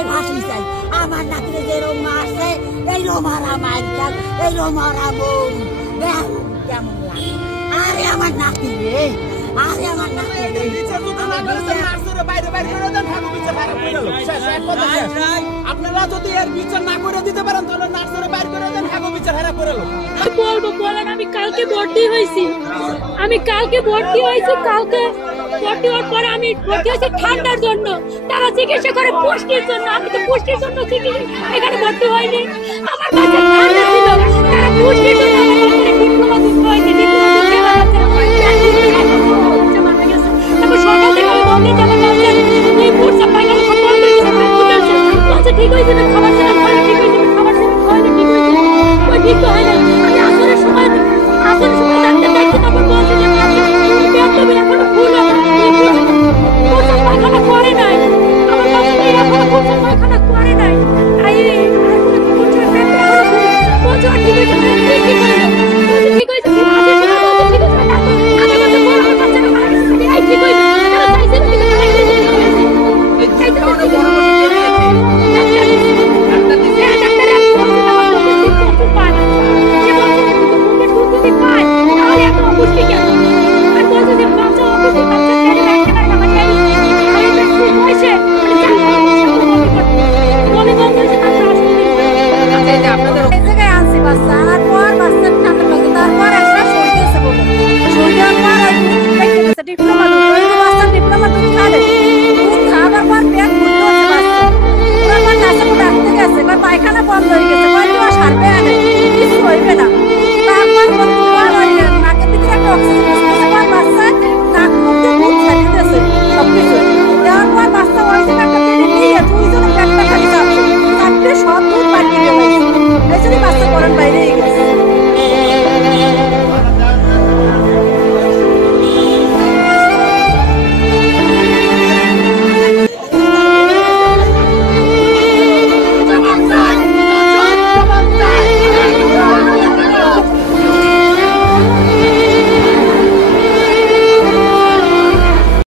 এই ফাঁসি চাই। আমার নাতিরে যেরকম মারছে এইরকম মারা মাইকাল, এইরকম মারা বোন কেমন লাগে। আরে আমার নাতি রে, আরে আমার নাতি আপনারা যদি এর বিচার না করে দিতে পারেন তাহলে নার্সের বাইর করে দেন, হ্যাঁ বিচার হারা করে লো। বলবো বলেন, আমি কালকে ভর্তি হয়েছি, কালকে ভর্তি হওয়ার পরে আমি ভর্তি হয়েছি ঠান্ডার জন্য, তারা চিকিৎসা করে পুষ্টির জন্য। আমি তো পুষ্টির জন্য এখানে ভর্তি হয়নি, আমার কাছে ঠান্ডা ছিল, তারা পুষ্টির জন্য ডিপ্লোমা দিতে হয়েছে। সকাল থেকে আমি বলতে যাবো এই পুরসা পাইকারি সব বন্ধ হয়ে গেছে, বলছে ঠিক হয়েছে না, খাবার ছেড়ে খাওয়ালে ঠিক হয়েছে, খাবার ছেড়ে খাওয়ালে ঠিক হয়েছে, ওই ঠিক তো হয় না। আমি আসরের সময় ডাক্তার দেখছি, তারপর বলছে যে এখনো ভুল পায়খানা করে নাই, আমার কাছে এখনো পুরসা পায়খানা করে নাই, তাই বলছে ঠিক হয়েছে, ঠিক হয়েছে, ঠিক হয়েছে, ঠিক হয়েছে।